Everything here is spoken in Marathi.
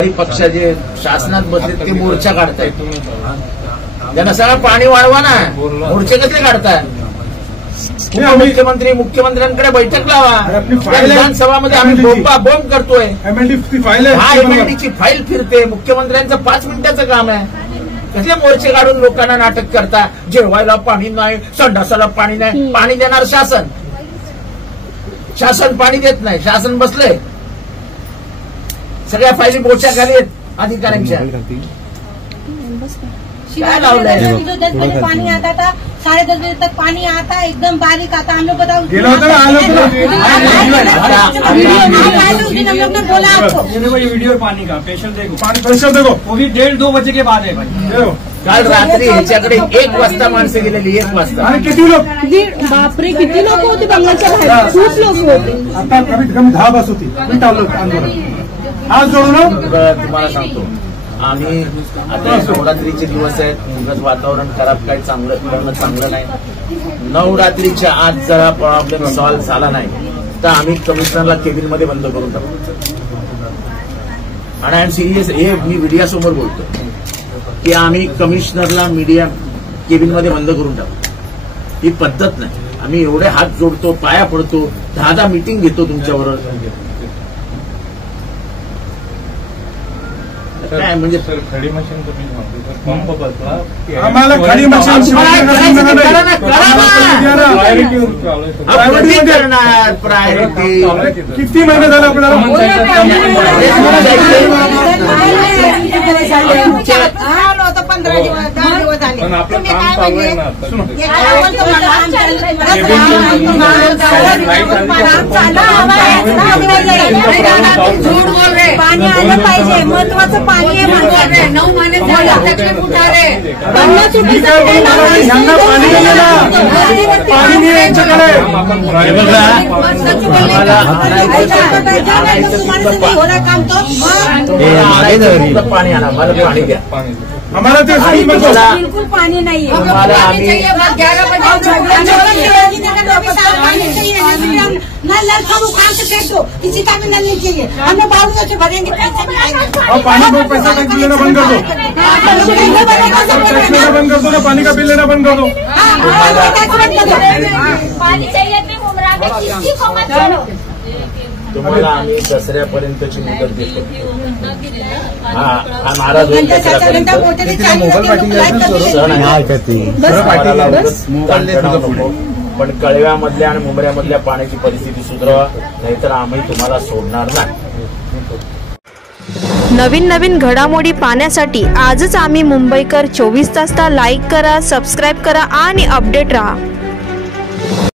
पक्षाचे शासनात बसलेत ते मोर्चा काढतायत. त्यांना सगळं पाणी वाढवा ना, मोर्चे कसे काढताय? मुख्यमंत्र्यांकडे बैठक लावा. विधानसभामध्ये आम्ही बॉम्ब करतोय. हा एमएलडीची फाईल फिरते. मुख्यमंत्र्यांचं 5 मिनिटाचं काम आहे. कसे मोर्चे काढून लोकांना नाटक करता? जेवायला पाणी नाही, संडासाला पाणी नाही. पाणी देणार शासन. शासन पाणी देत नाही. शासन बसलंय सगळ्या फायली मोर्चा खाली अधिकाऱ्यांच्या. क्या लावलंय? 10 बजे पानी आता था, 10:30 बजे तक पानी आता, एकदम बारीक आता. हम लोग बताओ बोला आपको वीडियो पानी का प्रेशर देखो वो भी 1:30-2 बजे के बाद है भाई. काल रात्री ह्याच्याकडे 1 वाजता माणसं गेलेली. 1 वाजता. किती लोक? बापरे, किती लोक होते बंगल्याच्या बाहेर? खूप लोक होते. आता कमीत कमी 10 बस होती. आज जोडून तुम्हाला सांगतो, आम्ही आता नवरात्रीचे दिवस आहेत. उगाच वातावरण खराब, काही चांगलं चांगलं नाही. नवरात्रीच्या आज जरा प्रॉब्लेम सॉल्व्ह झाला नाही तर आम्ही कमिशनरला केबिनमध्ये बंद करून टाकू. आणि आय एम सिरियस. हे मी मीडियासमोर बोलतो की आम्ही कमिशनरला मीडिया केबिनमध्ये बंद करून टाकू. ही पद्धत नाही. आम्ही एवढे हात जोडतो, पाया पडतो, 10 मीटिंग घेतो तुमच्याबरोबर. काय म्हणजे खडी मशीन तुम्ही पंप बसला आम्हाला खडी मशीन प्रायोरिटी किती महिने झाले आपल्याला? 15 दिवस 10 दिवस झाले. पण आपलं काम चालू आहे ना. पाणी आलं पाहिजे. महत्वाचं पाणी आहे. 9 महिने तकलीफ उठा रे. पाणी नाही यांच्याकडे. पाणी आणा, मला पाणी द्या. आम्हाला ते बिल्कुल पानी नहीं है. नल सब उखाड़ के फेंक दो. किसी का भी नल नहीं चाहिए. हमें बालू से भरेंगे. और पानी को पैसा का बिल लेना बंद कर दो. टैक्स लेना बंद कर दो ना. पानी का बिल लेना बंद कर दो. पानी चाहिए भी उमरा में किसी को मत करो. तुम्हाला आम्ही दसऱ्यापर्यंतची मुदत देतो. हा महाराज होईल दसऱ्यापर्यंत. पण कळव्यामधल्या आणि मुंबऱ्यामधल्या पाण्याची परिस्थिती सुधारवा, नाहीतर आम्ही तुम्हाला सोडणार नाही. नवीन घडामोडी पाहण्यासाठी आजच आम्ही मुंबईकर 24 तासला लाईक करा, सबस्क्राईब करा आणि अपडेट रहा.